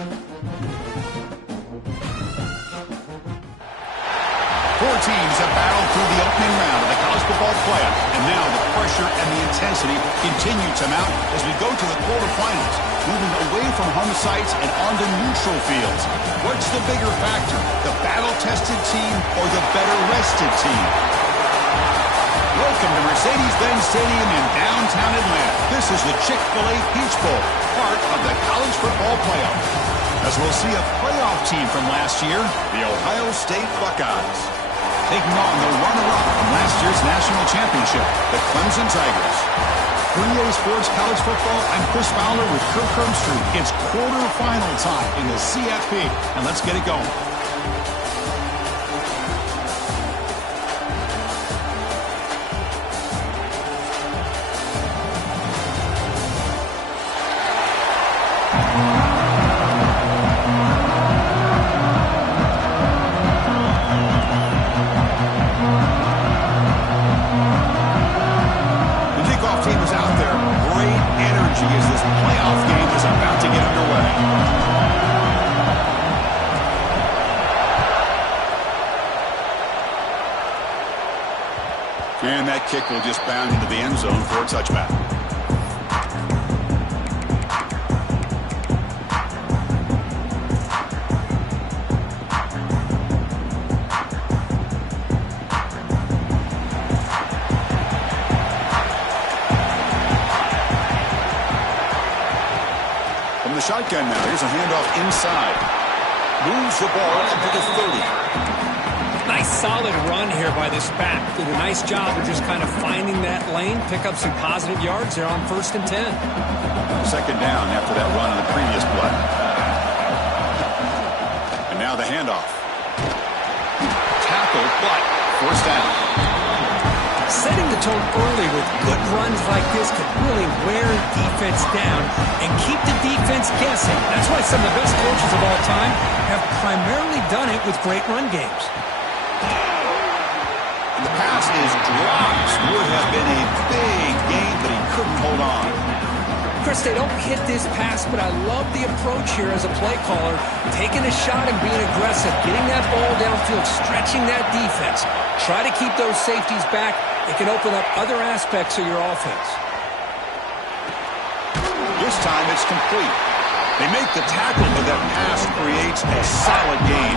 Four teams have battled through the opening round of the college football playoff, and now the pressure and the intensity continue to mount as we go to the quarterfinals, moving away from home sites and onto neutral fields. What's the bigger factor, the battle-tested team or the better-rested team? Welcome to Mercedes-Benz Stadium in downtown Atlanta. This is the Chick-fil-A Peach Bowl, part of the college football playoff. As we'll see a playoff team from last year, the Ohio State Buckeyes, taking on the runner-up from last year's national championship, the Clemson Tigers. For EA Sports College Football, I'm Chris Fowler with Kirk Herbstreit. It's quarterfinal time in the CFB, and let's get it going. And that kick will just bound into the end zone for a touchback. From the shotgun now, here's a handoff inside. Moves the ball up to the 30. Nice solid run here by this back. Did a nice job of just kind of finding that lane, pick up some positive yards there on 1st and 10. Second down after that run on the previous play. And now the handoff. Tackle, but forced down. Setting the tone early with good runs like this could really wear defense down and keep the defense guessing. That's why some of the best coaches of all time have primarily done it with great run games. The pass is dropped. Would have been a big gain, but he couldn't hold on. Chris, they don't hit this pass, but I love the approach here as a play caller. Taking a shot and being aggressive, getting that ball downfield, stretching that defense. Try to keep those safeties back. It can open up other aspects of your offense. This time it's complete. They make the tackle, but that pass creates a solid gain.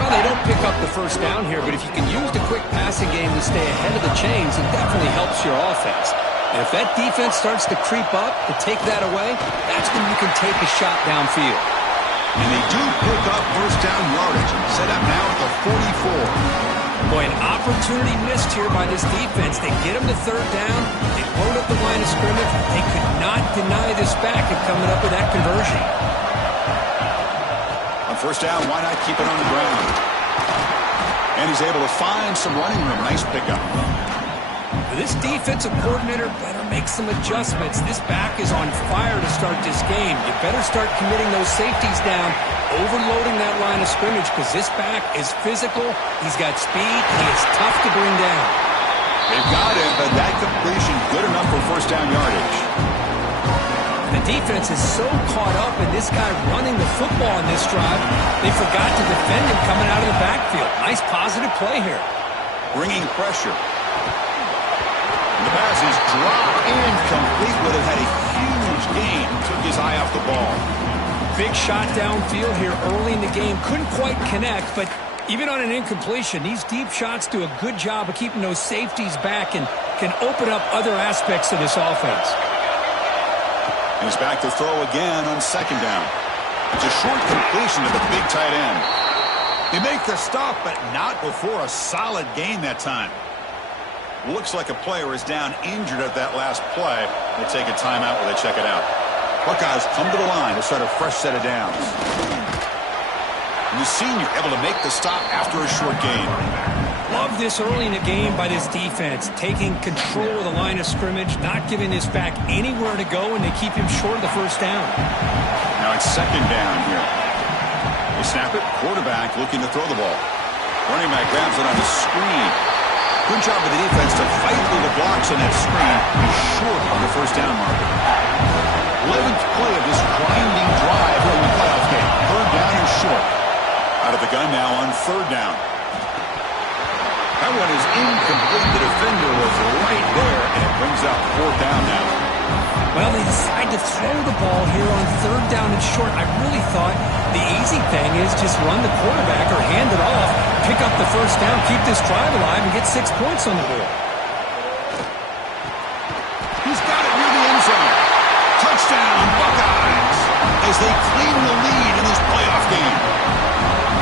Well, they don't pick up the first down here, but if you can use the quick passing game to stay ahead of the chains, it definitely helps your offense. And if that defense starts to creep up to take that away, that's when you can take a shot downfield. And they do pick up first down yardage. Set up now at the 44. Boy, an opportunity missed here by this defense. They get them to 3rd down. They load up the line of scrimmage. They could not deny this back and coming up with that conversion. On first down, why not keep it on the ground? And he's able to find some running room. Nice pickup. This defensive coordinator better make some adjustments. This back is on fire to start this game. You better start committing those safeties down, overloading that line of scrimmage, because this back is physical. He's got speed. He is tough to bring down. They've got him, but that completion good enough for first down yardage. The defense is so caught up in this guy running the football in this drive, they forgot to defend him coming out of the backfield. Nice positive play here. Bringing pressure. And the pass is dropped incomplete. Would have had a huge gain. Took his eye off the ball. Big shot downfield here early in the game. Couldn't quite connect, but even on an incompletion, these deep shots do a good job of keeping those safeties back and can open up other aspects of this offense. He's back to throw again on second down. It's a short completion to the big tight end. They make the stop, but not before a solid gain that time. Looks like a player is down injured at that last play. They take a timeout while they check it out. Buckeyes come to the line to start a fresh set of downs. And the senior able to make the stop after a short gain. Love this early in the game by this defense, taking control of the line of scrimmage, not giving this back anywhere to go, and they keep him short of the first down. Now it's second down here. They snap it, quarterback looking to throw the ball. Running back grabs it on the screen. Good job of the defense to fight through the blocks on that screen. He's short on the first down marker. 11th play of this grinding drive. complete. The defender was right there, and it brings up fourth down now. Well, they decide to throw the ball here on third down and short. I really thought the easy thing is just run the quarterback or hand it off, pick up the first down, keep this drive alive, and get 6 points on the board. He's got it near the end zone. Touchdown, Buckeyes, as they claim the lead in this playoff game.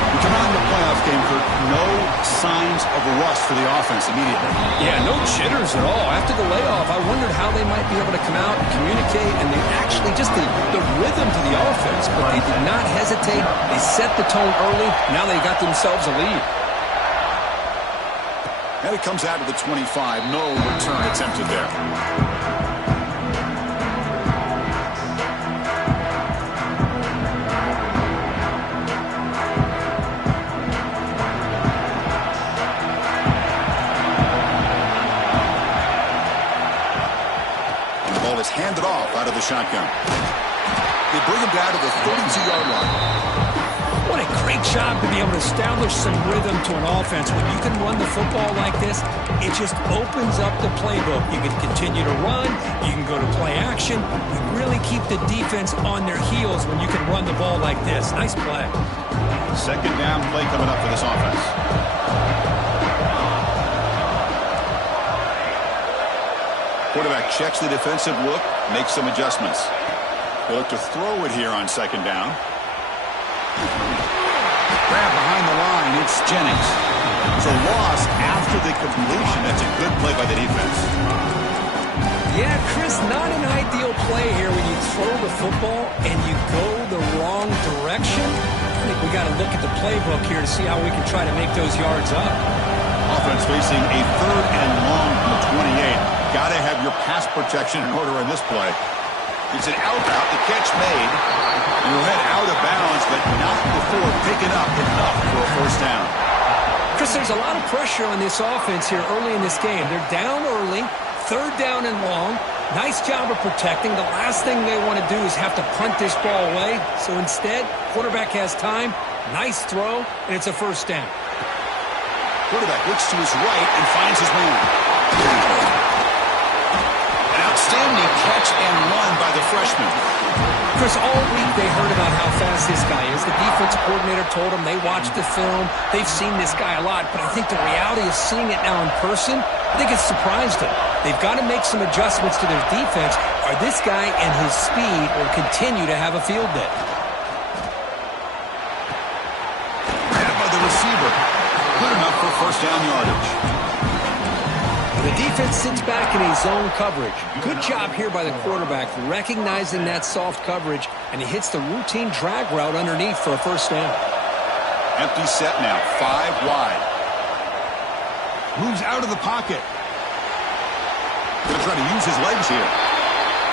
We come out in the playoff game, Kirk, no signs of rust for the offense immediately. Yeah, no jitters at all. After the layoff, I wondered how they might be able to come out and communicate, and they actually just the rhythm to the offense, but they did not hesitate. They set the tone early. Now they got themselves a lead. And it comes out to the 25. No return attempted there. Is handed off out of the shotgun. They bring him down to the 32-yard line. What a great job to be able to establish some rhythm to an offense. When you can run the football like this, it just opens up the playbook. You can continue to run. You can go to play action. You really keep the defense on their heels when you can run the ball like this. Nice play. Second down play coming up for this offense. Quarterback checks the defensive look, makes some adjustments. They look to throw it here on second down. Grab behind the line, it's Jennings. It's a loss after the completion. That's a good play by the defense. Yeah, Chris, not an ideal play here when you throw the football and you go the wrong direction. I think we got to look at the playbook here to see how we can try to make those yards up. Offense facing a third and long from the 28. Got to have your pass protection in order in this play. It's an out route, the catch made. And he'll head out of bounds, but not before picking up enough for a first down. Chris, there's a lot of pressure on this offense here early in this game. They're down early, third down and long. Nice job of protecting. The last thing they want to do is have to punt this ball away. So instead, quarterback has time, nice throw, and it's a first down. Quarterback looks to his right and finds his man. Outstanding catch and run by the freshman. Chris, all week they heard about how fast this guy is. The defense coordinator told them they watched the film. They've seen this guy a lot, but I think the reality of seeing it now in person, I think it's surprised them. They've got to make some adjustments to their defense, or this guy and his speed will continue to have a field day. Grab by the receiver. Good enough for first down yardage. The defense sits back in a zone coverage. Good job here by the quarterback, recognizing that soft coverage, and he hits the routine drag route underneath for a first down. Empty set now, 5 wide. Moves out of the pocket. Going to try to use his legs here.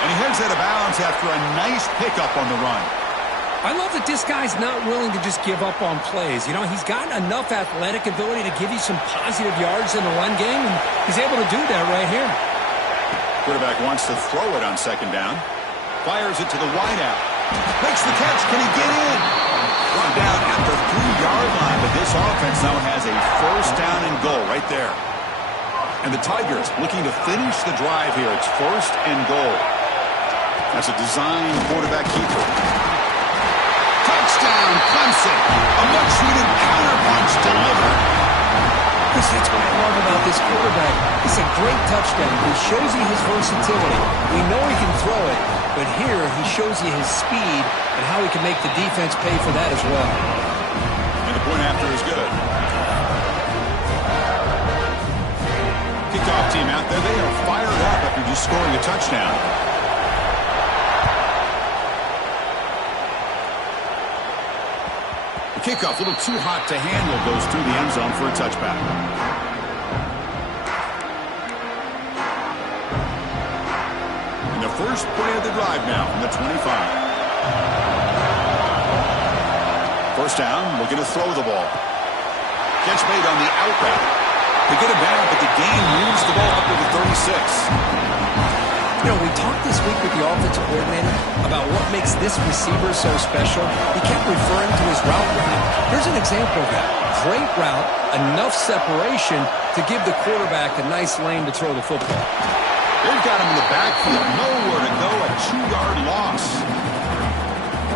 And he heads out of bounds after a nice pickup on the run. I love that this guy's not willing to just give up on plays. You know, he's got enough athletic ability to give you some positive yards in the run game, and he's able to do that right here. Quarterback wants to throw it on second down. Fires it to the wideout. Makes the catch. Can he get in? Brought down at the 3-yard line, but this offense now has a first down and goal right there. And the Tigers looking to finish the drive here. It's first and goal. That's a design quarterback keeper. Touchdown, Clemson. A much-needed counterpunch delivered. Chris, that's what I love about this quarterback. It's a great touchdown. He shows you his versatility. We know he can throw it, but here he shows you his speed and how he can make the defense pay for that as well. And the point after is good. Kickoff team out there. They are fired up after just scoring a touchdown. Kickoff, a little too hot to handle, goes through the end zone for a touchback. And the first play of the drive now from the 25. First down, looking to throw the ball. Catch made on the out route. They get it down, but the game moves the ball up to the 36. You know, we talked this week with the offensive coordinator about what makes this receiver so special. He kept referring to his route running. Here's an example of that. Great route, enough separation to give the quarterback a nice lane to throw the football. They've got him in the backfield. Nowhere to go. A 2-yard loss.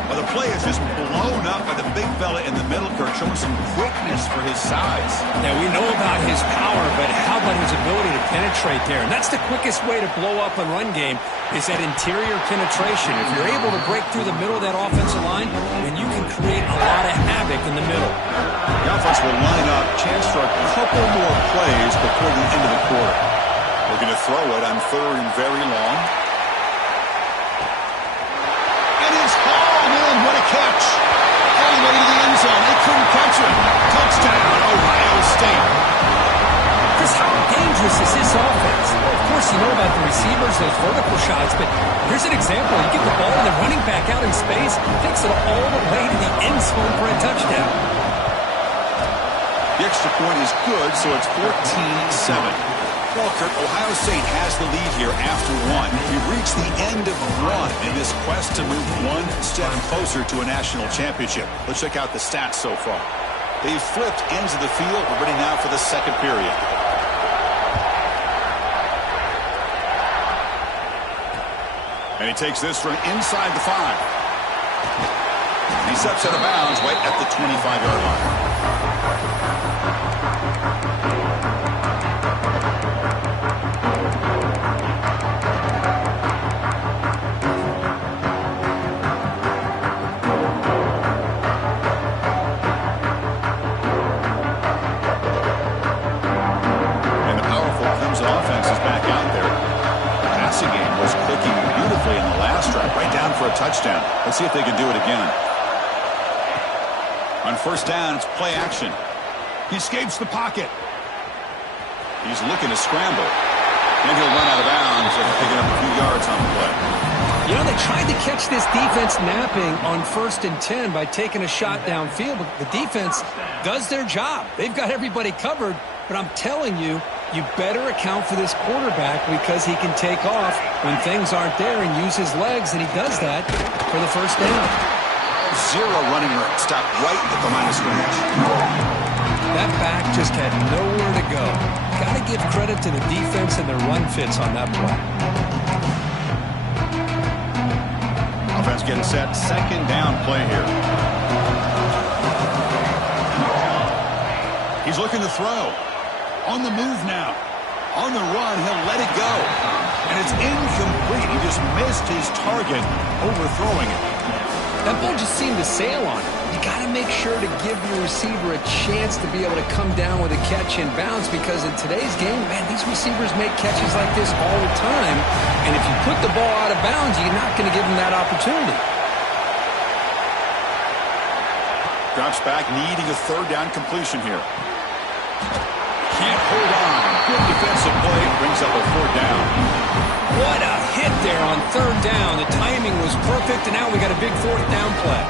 Well, the play is just blown up by the big fella in the middle, Kirk, showing some quickness for his size. Now, we know about his power, but how about his ability to penetrate there? And that's the quickest way to blow up a run game is that interior penetration. If you're able to break through the middle of that offensive line, then you can create a lot of havoc in the middle. The offense will line up. Chance for a couple more plays before the end of the quarter. We're going to throw it on 3rd and very long. And it's hauled in. What a catch. All the way to the end zone. They couldn't catch him. Touchdown, Ohio State. Chris, how dangerous is this offense? Well, of course, you know about the receivers, those vertical shots, but here's an example. You get the ball and the running back out in space, takes it all the way to the end zone for a touchdown. The extra point is good, so it's 14-7. Well, Kirk, Ohio State has the lead here after 1. We've reached the end of 1 in this quest to move one step closer to a national championship. Let's check out the stats so far. They've flipped ends of the field. We're ready now for the second period. And he takes this from inside the 5. He steps out of bounds right at the 25-yard line. Touchdown. Let's see if they can do it again. On 1st down, it's play action. He escapes the pocket. He's looking to scramble. And he'll run out of bounds after picking up a few yards on the play. You know, they tried to catch this defense napping on 1st and 10 by taking a shot downfield, but the defense does their job. They've got everybody covered, but I'm telling you, you better account for this quarterback because he can take off when things aren't there and use his legs, and he does that for the 1st down. 0 running room. Stop right at the line of scrimmage. That back just had nowhere to go. Got to give credit to the defense and their run fits on that play. Offense getting set. 2nd down play here. He's looking to throw. On the move now. On the run, he'll let it go. And it's incomplete. He just missed his target, overthrowing it. That ball just seemed to sail on him. You got to make sure to give your receiver a chance to be able to come down with a catch and bounce, because in today's game, man, these receivers make catches like this all the time. And if you put the ball out of bounds, you're not going to give them that opportunity. Drops back, needing a 3rd down completion here. Can't hold on. Good defensive play. Brings up a 4th down. What a hit there on 3rd down. The timing was perfect, and now we got a big 4th down play.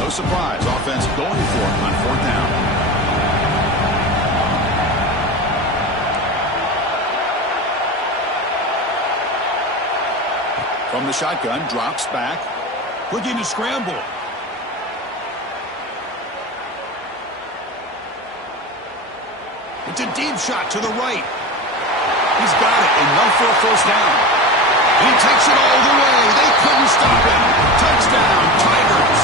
No surprise. Offense going for it on 4th down. From the shotgun, drops back. Looking to scramble. It's a deep shot to the right. He's got it. Enough for a 1st down. He takes it all the way. They couldn't stop him. Touchdown, Tigers.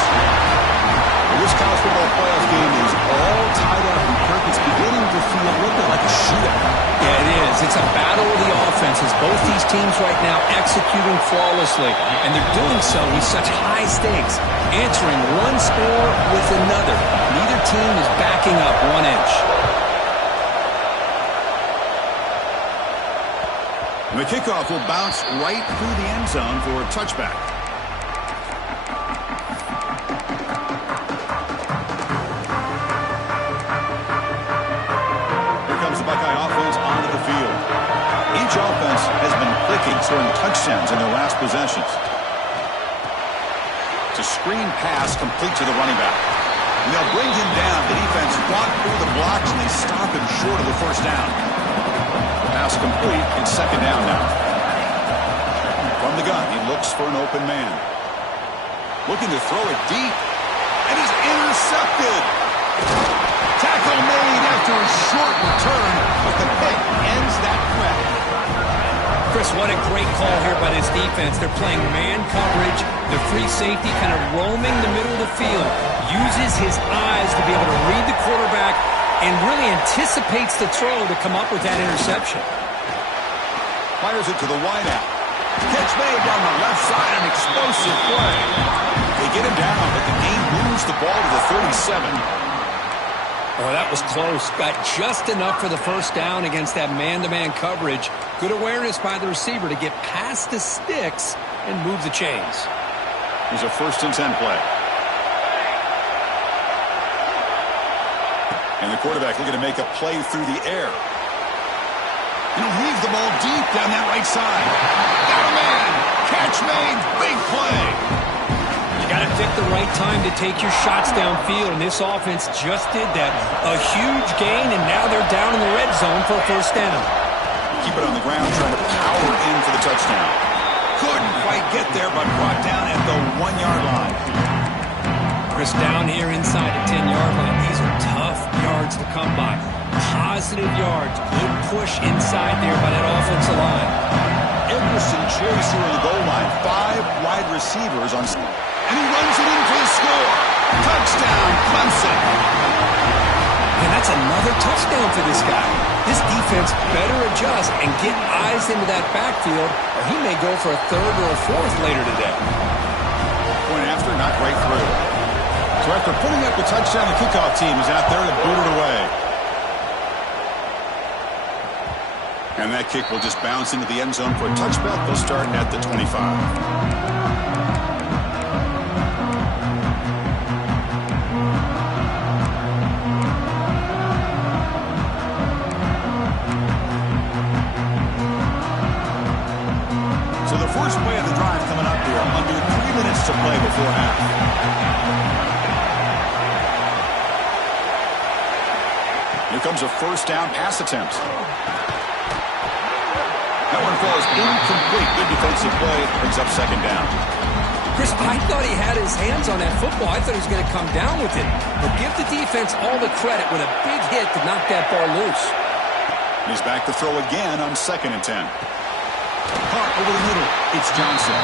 This college football playoff game is all tied up, and Kirk, it's beginning to feel a little bit like a shootout. Yeah, it is. It's a battle of the offenses. Both these teams right now executing flawlessly, and they're doing so with such high stakes, answering one score with another. Neither team is backing up 1 inch. The kickoff will bounce right through the end zone for a touchback. Here comes the Buckeye offense onto the field. Each offense has been clicking, scoring touchdowns in their last possessions. It's a screen pass complete to the running back. And they'll bring him down. The defense fought through the blocks, and they stop him short of the 1st down. Pass complete. It's 2nd down now. From the gun, he looks for an open man. Looking to throw it deep. And he's intercepted. Tackle made after a short return, but the pick ends that threat. Chris, what a great call here by this defense. They're playing man coverage. The free safety kind of roaming the middle of the field. Uses his eyes to be able to read the quarterback and really anticipates the throw to come up with that interception. Fires it to the wideout. Catch made down the left side, an explosive play. They get him down, but the game moves the ball to the 37. Oh, that was close. Got just enough for the first down against that man-to-man coverage. Good awareness by the receiver to get past the sticks and move the chains. Here's a 1st and 10 play. And the quarterback looking to make a play through the air. And he'll heave the ball deep down that right side. Got a man. Catch made. Big play. You got to pick the right time to take your shots downfield, and this offense just did that. A huge gain, and now they're down in the red zone for a first down. Keep it on the ground, trying to power in for the touchdown. Couldn't quite get there, but brought down at the 1-yard line. Chris, down here inside the 10-yard line, these are tough yards to come by. Positive yards, good push inside there by that offensive line. Emerson cheers here on the goal line. 5 wide receivers on... And he runs it in for the score. Touchdown, Clemson. And that's another touchdown for this guy. This defense better adjust and get eyes into that backfield, or he may go for a 3rd or a 4th later today. Point after, not right through. So after putting up the touchdown, the kickoff team is out there to boot it away. And that kick will just bounce into the end zone for a touchback. They'll start at the 25. So the first play of the drive coming up here. Under 3 minutes to play before half. Here comes a first down pass attempt. That one falls incomplete. Good defensive play. Brings up 2nd down. Chris, I thought he had his hands on that football. I thought he was going to come down with it. But give the defense all the credit with a big hit to knock that ball loose. He's back to throw again on 2nd and 10. Caught over the middle. It's Johnson.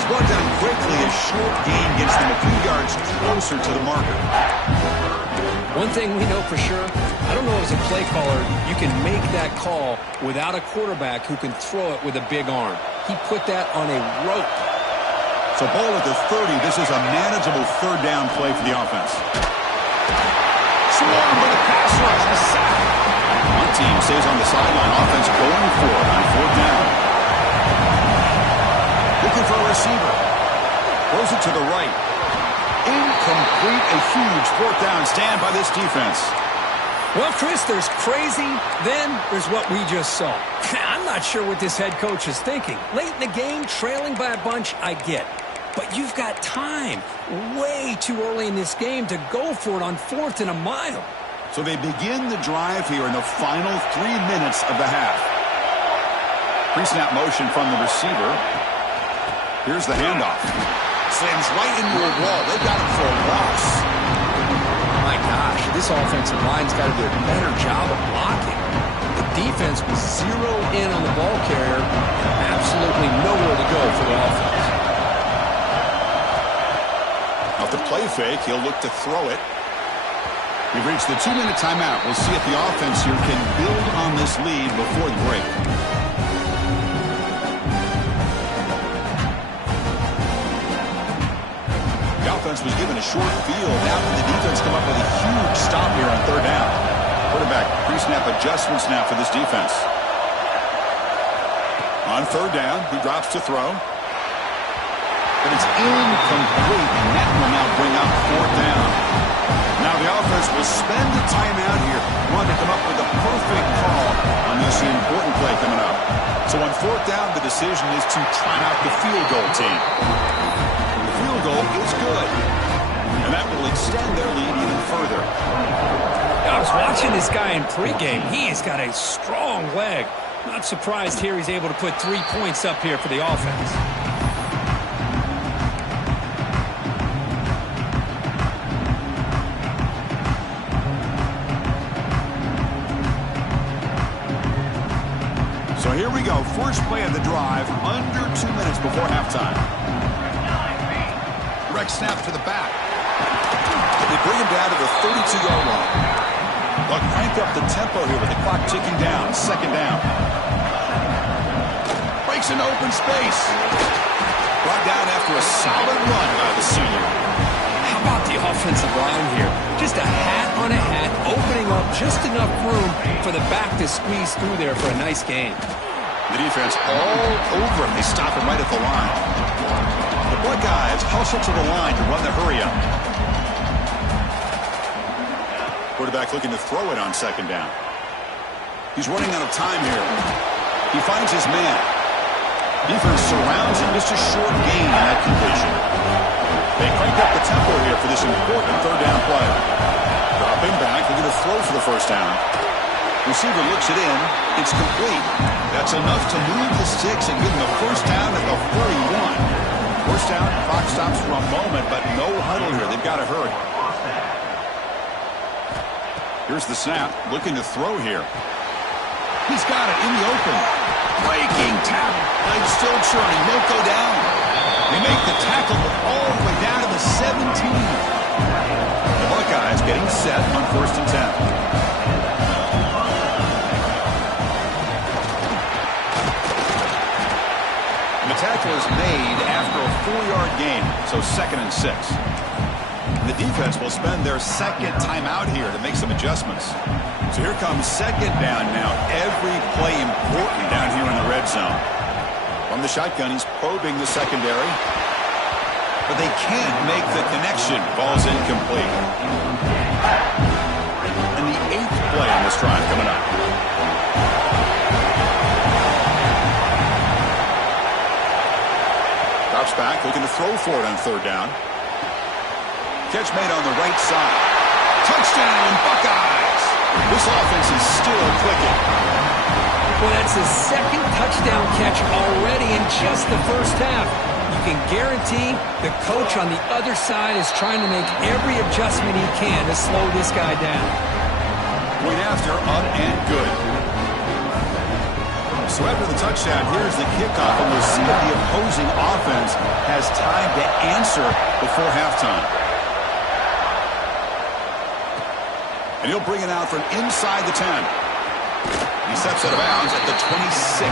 He's brought down quickly. A short gain gets them a few yards closer to the marker. One thing we know for sure, I don't know as a play caller, you can make that call without a quarterback who can throw it with a big arm. He put that on a rope. So ball at the 30. This is a manageable 3rd down play for the offense. Swarmed by the pass rush. A sack. One team stays on the sideline. Offense going for it on 4th down. Looking for a receiver. Throws it to the right. Incomplete. A huge 4th down stand by this defense. Well, Chris, there's crazy, then there's what we just saw. I'm not sure what this head coach is thinking. Late in the game, trailing by a bunch, I get. But you've got time, way too early in this game, to go for it on 4th and a mile. So they begin the drive here in the final 3 minutes of the half. Pre-snap motion from the receiver. Here's the handoff. Slams right into a wall. They got him for a loss. My gosh, this offensive line's got to do a better job of blocking. The defense was zeroed in on the ball carrier. Absolutely nowhere to go for the offense. Off the play fake, he'll look to throw it. We've reached the 2-minute timeout. We'll see if the offense here can build on this lead before the break. The offense was given a short field. Now can the defense come up with a huge stop here on 3rd down? Quarterback pre-snap adjustments now for this defense. On 3rd down, he drops to throw. But it's incomplete, and that will now bring up 4th down. Now the offense will spend the timeout here. Want to come up with a perfect call on this important play coming up. So on 4th down, the decision is to try out the field goal team. The field goal is good. And that will extend their lead even further. I was watching this guy in pregame. He has got a strong leg. Not surprised here he's able to put 3 points up here for the offense. here we go. First play of the drive, under 2 minutes before halftime. Direct snap to the back. They bring him down to the 32-yard line. They'll crank up the tempo here with the clock ticking down. Second down. Breaks into open space. Brought down after a solid run by the senior. How about the offensive line here? Just a hat on a hat, opening up just enough room for the back to squeeze through there for a nice gain. The defense all over him. They stop him right at the line. The Buckeyes hustle to the line to run the hurry up. Quarterback looking to throw it on second down. He's running out of time here. He finds his man. Defense surrounds him. Just a short gain on that completion. They crank up the tempo here for this important third down play. Dropping back, looking to throw for the first down. Receiver looks it in. It's complete. That's enough to move the sticks and give them a first down at the 41. First down, clock stops for a moment, but no huddle here. They've got to hurry. Here's the snap, looking to throw here. He's got it in the open. Breaking tackle. Legs still churning. Won't go down. They make the tackle all the way down to the 17. The Buckeyes getting set on 1st and 10. The tackle is made after a 4-yard gain, so 2nd and 6. The defense will spend their second timeout here to make some adjustments. So here comes second down now. Every play important down here in the red zone. From the shotgun, he's probing the secondary. But they can't make the connection. Ball's incomplete. And the 8th play on this drive coming up. Drops back, looking to throw for it on 3rd down. Catch made on the right side. Touchdown, Buckeyes! This offense is still clicking. Well, that's his 2nd touchdown catch already in just the first half. You can guarantee the coach on the other side is trying to make every adjustment he can to slow this guy down. Point after, up and good. So after the touchdown, here's the kickoff, and we'll see if the opposing offense has time to answer before halftime. And he'll bring it out from inside the 10. He steps out of bounds at the 26.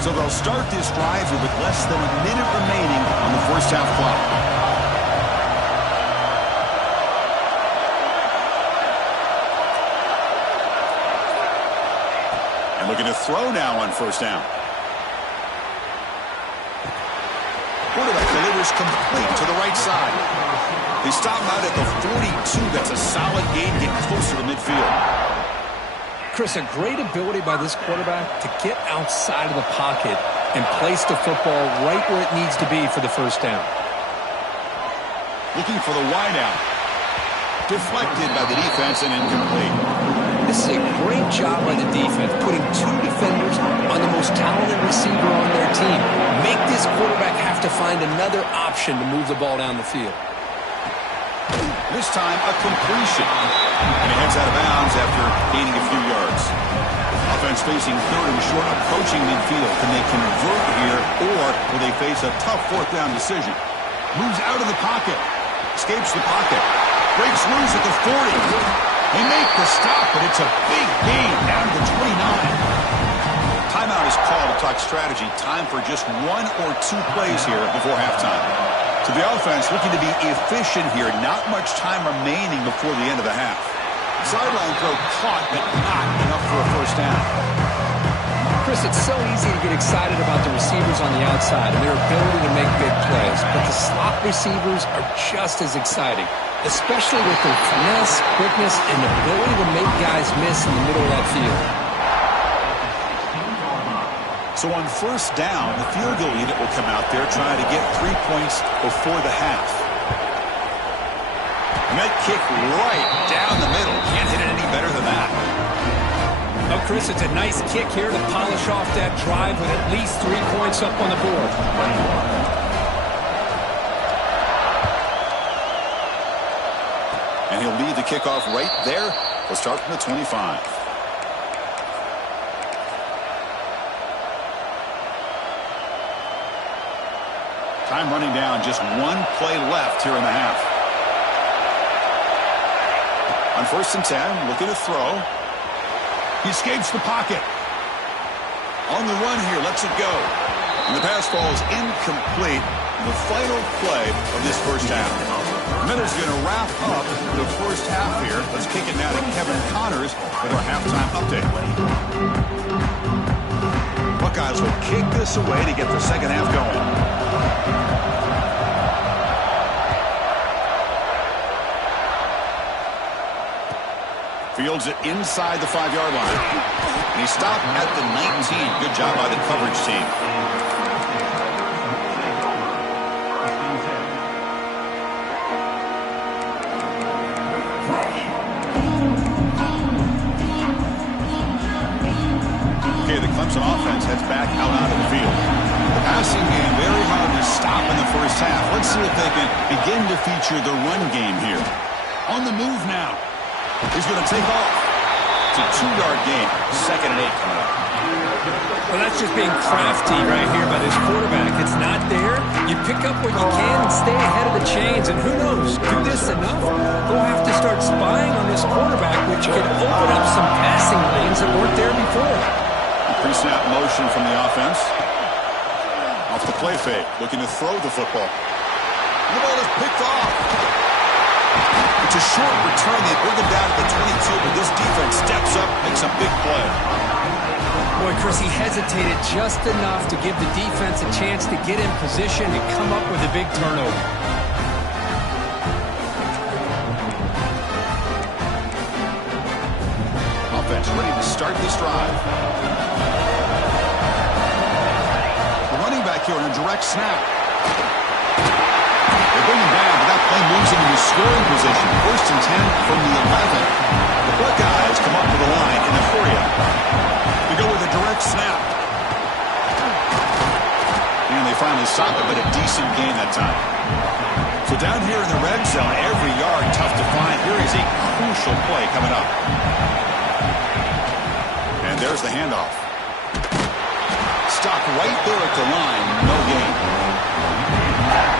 So they'll start this drive with less than a minute remaining on the first half clock. Looking to throw now on 1st down. Quarterback delivers complete to the right side. They stop him out at the 42. That's a solid gain, getting closer to midfield. Chris, a great ability by this quarterback to get outside of the pocket and place the football right where it needs to be for the first down. Looking for the wideout. Deflected by the defense and incomplete. This is a great job by the defense, putting 2 defenders on the most talented receiver on their team. Make this quarterback have to find another option to move the ball down the field. This time, a completion. And he heads out of bounds after gaining a few yards. Offense facing 3rd and short, approaching midfield. Can they convert here, or will they face a tough 4th down decision? Moves out of the pocket. Escapes the pocket. Breaks loose at the 40. They make the stop, but it's a big gain down to the 29. Timeout is called to talk strategy. Time for just 1 or 2 plays here before halftime. So the offense looking to be efficient here. Not much time remaining before the end of the half. Sideline throw caught, but not enough for a first down. Chris, it's so easy to get excited about the receivers on the outside and their ability to make big plays, but the slot receivers are just as exciting, especially with their finesse, quickness, and the ability to make guys miss in the middle of that field. So on 1st down, the field goal unit will come out there trying to get 3 points before the half. And that kick right down the middle. Can't hit it any better than that. Oh, Chris, it's a nice kick here to polish off that drive with at least 3 points up on the board. And he'll lead the kickoff right there. We'll start from the 25. Time running down, just one play left here in the half. On 1st and 10, looking to throw. He escapes the pocket. On the run here, lets it go. And the pass falls incomplete. The final play of this first half. Miller's going to wrap up the first half here. Let's kick it now to Kevin Connors with our halftime update. Buckeyes will kick this away to get the second half going. Fields it inside the 5-yard line. And he stopped at the 19. Good job by the coverage team. Okay, the Clemson offense heads back out onto the field. The passing game very hard to stop in the first half. Let's see if they can begin to feature the run game here. On the move now. He's going to take off. It's a 2-yard gain. 2nd and 8 coming up. Well, that's just being crafty right here by this quarterback. It's not there. You pick up what you can and stay ahead of the chains. And who knows, do this enough, we'll have to start spying on this quarterback, which can open up some passing lanes that weren't there before. Pre-snap motion from the offense. Off the play fake, looking to throw the football. The ball is picked off. It's a short return. They bring him down to the 22, but this defense steps up, makes a big play. Boy, Chris, he hesitated just enough to give the defense a chance to get in position and come up with a big turnover. Offense ready to start this drive. The running back here on a direct snap. They bring him down, but that play moves him into scoring position. 1st and 10 from the 11. The Buckeyes come up to the line in a hurry-up. We go with a direct snap. And they finally stop it, but a decent gain that time. So down here in the red zone, every yard tough to find. Here is a crucial play coming up. And there's the handoff. Stop right there at the line. No gain.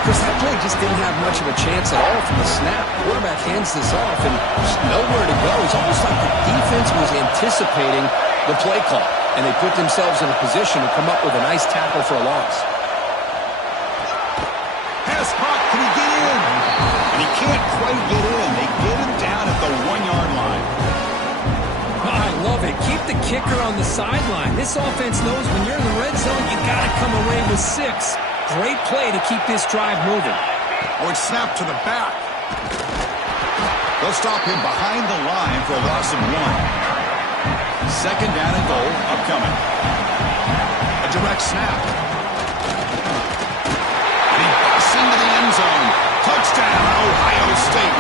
Chris, that play just didn't have much of a chance at all from the snap. Quarterback hands this off, and there's nowhere to go. It's almost like the defense was anticipating the play call, and they put themselves in a position to come up with a nice tackle for a loss. Pass caught. Can he get in? And he can't quite get in. They get him down at the 1-yard line. I love it. Keep the kicker on the sideline. This offense knows when you're in the red zone, you got to come away with 6. Great play to keep this drive moving. Oh, it's snapped to the back. They'll stop him behind the line for a loss of 1. 2nd down and goal upcoming. A direct snap. And he busts into the end zone. Touchdown, Ohio State.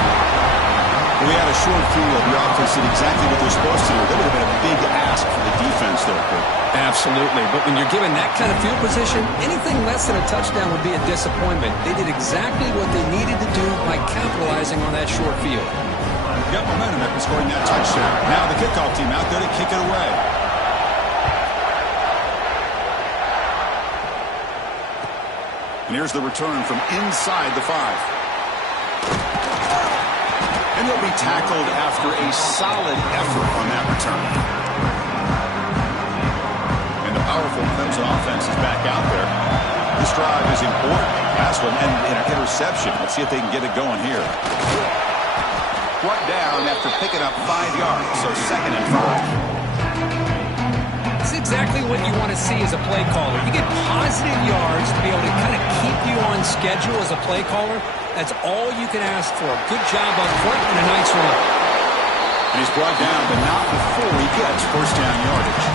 We had a short field. The offense did exactly what they're supposed to do. That would have been a big ask for the defense there. Absolutely. But when you're given that kind of field position, anything less than a touchdown would be a disappointment. They did exactly what they needed to do by capitalizing on that short field. Got momentum after scoring that touchdown. Now the kickoff team out there to kick it away. And here's the return from inside the 5. And he'll be tackled after a solid effort on that return. And the powerful Clemson offense is back out there. This drive is important. Last one and an interception. Let's see if they can get it going here. Brought down after picking up 5 yards, so 2nd and 5. It's exactly what you want to see as a play caller. You get positive yards to be able to kind of keep you on schedule as a play caller. That's all you can ask for. Good job up front and a nice run. And he's brought down, but not before he gets 1st down yardage.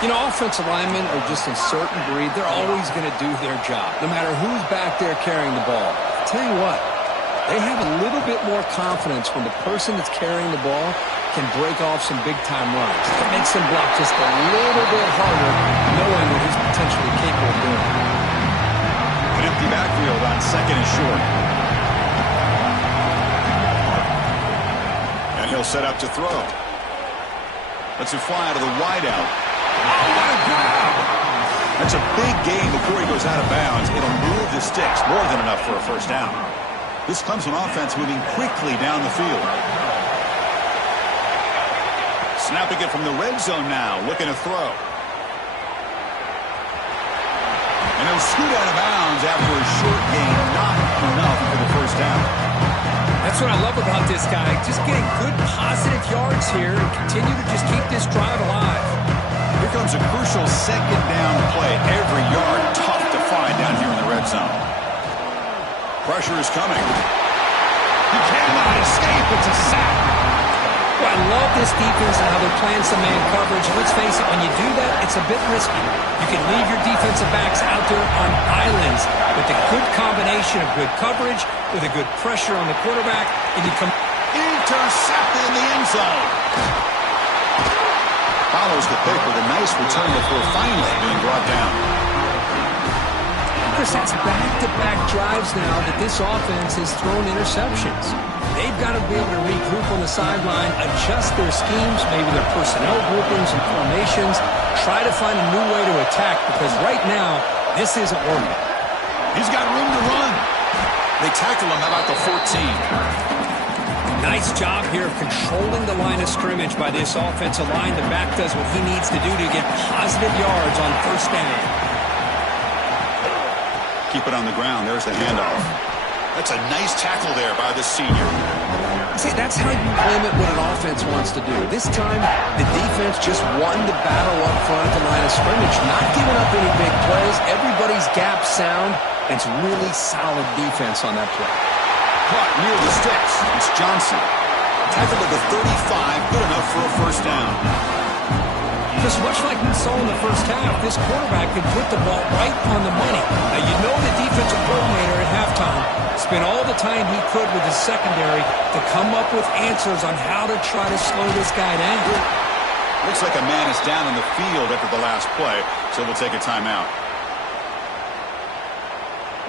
You know, offensive linemen are just a certain breed. They're always going to do their job, no matter who's back there carrying the ball. I'll tell you what, they have a little bit more confidence when the person that's carrying the ball can break off some big-time runs. It makes them block just a little bit harder, knowing what he's potentially capable of doing. An empty backfield on 2nd and short. He'll set up to throw. Lets it fly out of the wideout. Oh, what a grab! That's a big gain before he goes out of bounds. It'll move the sticks, more than enough for a first down. This Clemson offense moving quickly down the field. Snapping it from the red zone now, looking to throw. And he'll scoot out of bounds after a short gain, not enough for the first down. That's what I love about this guy. Just getting good positive yards here and continue to just keep this drive alive. Here comes a crucial second down play. Every yard tough to find down here in the red zone. Pressure is coming. He cannot escape. It's a sack. Well, I love this defense and how they're playing some man coverage. Let's face it, when you do that, it's a bit risky. You can leave your defensive backs out there on islands with a good combination of good coverage, with a good pressure on the quarterback, and you come intercepted in the end zone. Follows the pick with a nice return before finally being brought down. Chris, that's back-to-back drives now that this offense has thrown interceptions. They've got to be able to regroup on the sideline, adjust their schemes, maybe their personnel groupings and formations, try to find a new way to attack, because right now, this isn't working. He's got room to run. They tackle him about the 14. Nice job here of controlling the line of scrimmage by this offensive line. The back does what he needs to do to get positive yards on first down. Keep it on the ground. There's the handoff. That's a nice tackle there by the senior. See, that's how you limit what an offense wants to do. This time, the defense just won the battle up front at the line of scrimmage, not giving up any big plays. Everybody's gap sound. It's really solid defense on that play. Caught near the sticks. It's Johnson. Tackled at the 35. Good enough for a first down. Just much like we saw in the first half, this quarterback could put the ball right on the money. Now, you know the defensive coordinator at halftime spent all the time he could with his secondary to come up with answers on how to try to slow this guy down. Looks like a man is down in the field after the last play, so we'll take a timeout.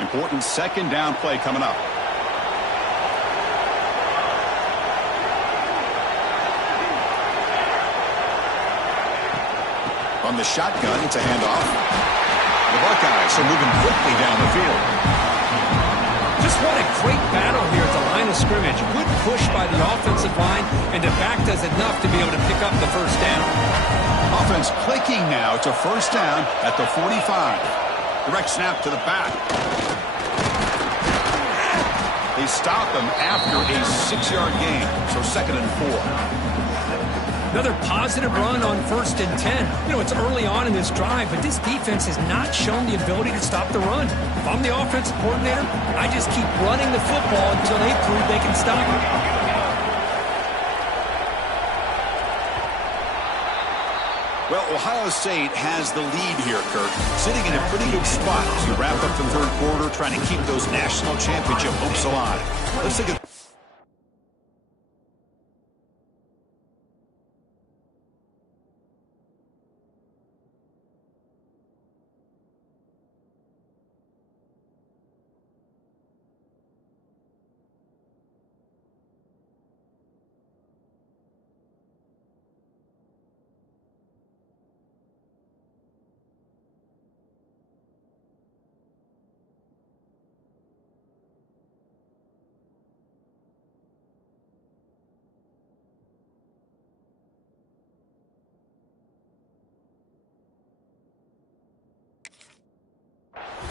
Important second down play coming up. From the shotgun, it's a handoff. The Buckeyes are moving quickly down the field. Just what a great battle here at the line of scrimmage. Good push by the offensive line, and the back does enough to be able to pick up the first down. Offense clicking now to first down at the 45. Direct snap to the back. They stop him after a 6-yard gain, so 2nd and 4. Another positive run on 1st and 10. You know, it's early on in this drive, but this defense has not shown the ability to stop the run. If I'm the offensive coordinator, I just keep running the football until they prove they can stop it. Well, Ohio State has the lead here, Kirk. Sitting in a pretty good spot as you wrap up the third quarter, trying to keep those national championship hopes alive. Let's take a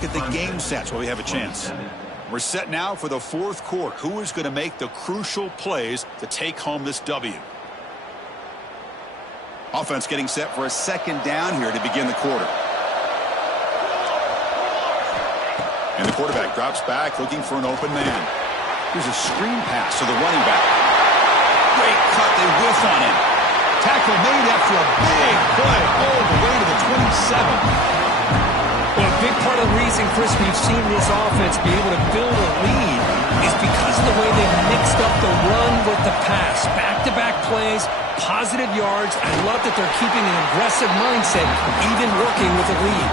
at the game sets where we have a chance. We're set now for the fourth quarter. Who is going to make the crucial plays to take home this W? Offense getting set for a second down here to begin the quarter. And the quarterback drops back looking for an open man. Here's a screen pass to the running back. Great cut. They whiff on him. Tackle made after a big play all the way to the 27. Well, a big part of the reason, Chris, we've seen this offense be able to build a lead is because of the way they've mixed up the run with the pass. Back-to-back plays, positive yards. I love that they're keeping an aggressive mindset, even working with a lead.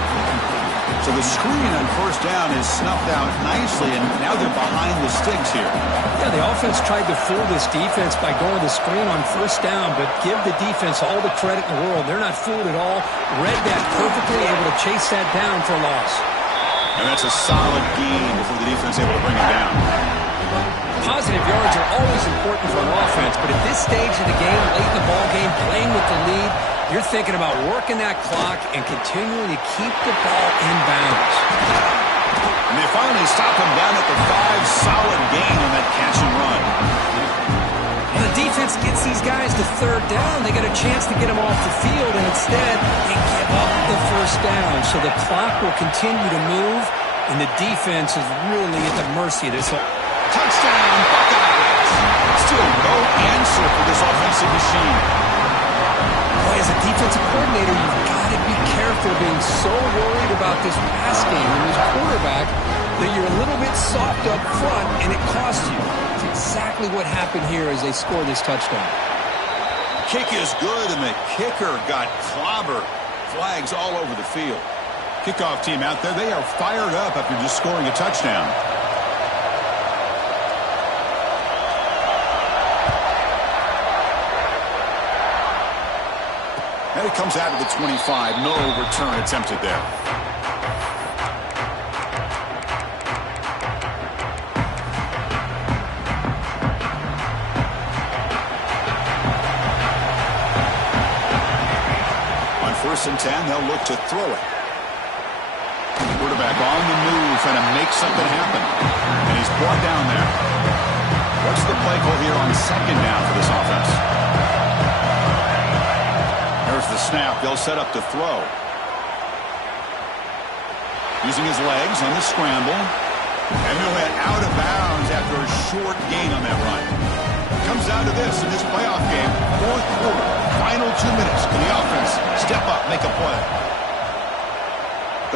So the screen on first down is snuffed out nicely, and now they're behind the sticks here. Yeah, the offense tried to fool this defense by going the screen on first down, but give the defense all the credit in the world. They're not fooled at all. Read that perfectly, able to chase that down for a loss. And that's a solid gain before the defense able to bring it down. Positive yards are always important for an offense, but at this stage of the game, late in the ball game, playing with the lead, you're thinking about working that clock and continuing to keep the ball in bounds. And they finally stop him down at the 5. Solid gain on that catch and run. And the defense gets these guys to third down. They got a chance to get them off the field, and instead they give up the first down. So the clock will continue to move, and the defense is really at the mercy of this. Touchdown, Buckeyes! Still no answer for this offensive machine. Boy, as a defensive coordinator, you've got to be careful being so worried about this pass game and this quarterback that you're a little bit soft up front, and it costs you. It's exactly what happened here as they score this touchdown. Kick is good, and the kicker got clobbered. Flags all over the field. Kickoff team out there, they are fired up after just scoring a touchdown. And it comes out of the 25. No return attempted there. On 1st and 10, they'll look to throw it. Quarterback on the move, trying to make something happen. And he's brought down there. What's the play call here on 2nd down for this offense? There's the snap. They'll set up to throw. Using his legs on the scramble. And he'll head out of bounds after a short gain on that run. Comes down to this in this playoff game. 4th quarter. Final 2 minutes. Can the offense step up, make a play?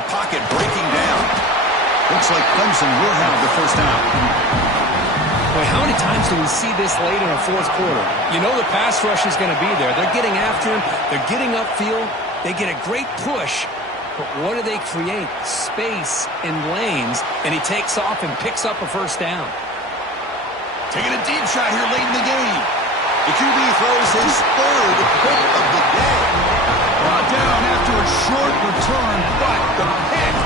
The pocket breaking down. Looks like Clemson will have the first down. Boy, how many times do we see this late in a 4th quarter? You know the pass rush is going to be there. They're getting after him. They're getting upfield. They get a great push. But what do they create? Space and lanes. And he takes off and picks up a first down. Taking a deep shot here late in the game. The QB throws his 3rd pick of the day. Brought down after a short return, but the pick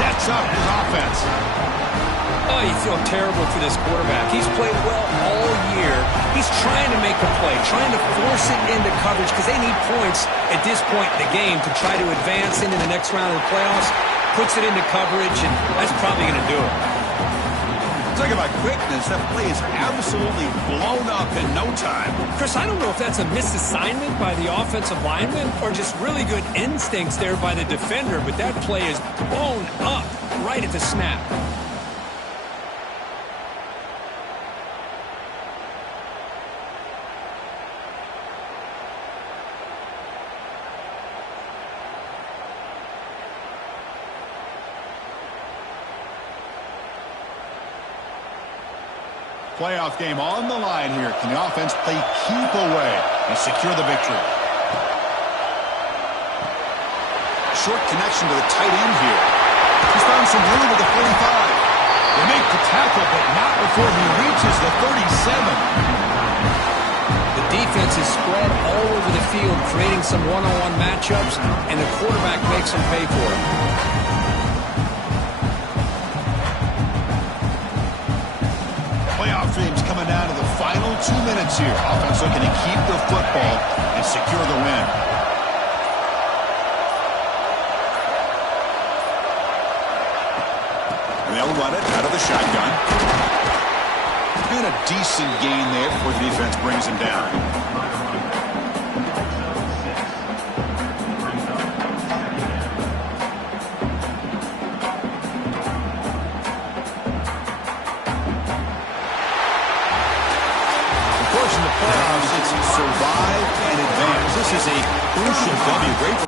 sets up his offense. Oh, you feel terrible for this quarterback. He's played well all year. He's trying to make a play, trying to force it into coverage because they need points at this point in the game to try to advance into the next round of the playoffs. Puts it into coverage, and that's probably going to do it. Talk about quickness. That play is absolutely blown up in no time. Chris, I don't know if that's a misassignment by the offensive lineman or just really good instincts there by the defender, but that play is blown up right at the snap. Playoff game on the line here. Can the offense play keep away and secure the victory? Short connection to the tight end here. He's found some room at the 45. They make the tackle, but not before he reaches the 37. The defense is spread all over the field, creating some one-on-one matchups, and the quarterback makes them pay for it. Playoff dreams coming down to the final 2 minutes here. Offense looking to keep the football and secure the win. And they'll run it out of the shotgun. And a decent gain there before the defense brings him down. Playoffs, it's survive and advance. This is a crucial W. Great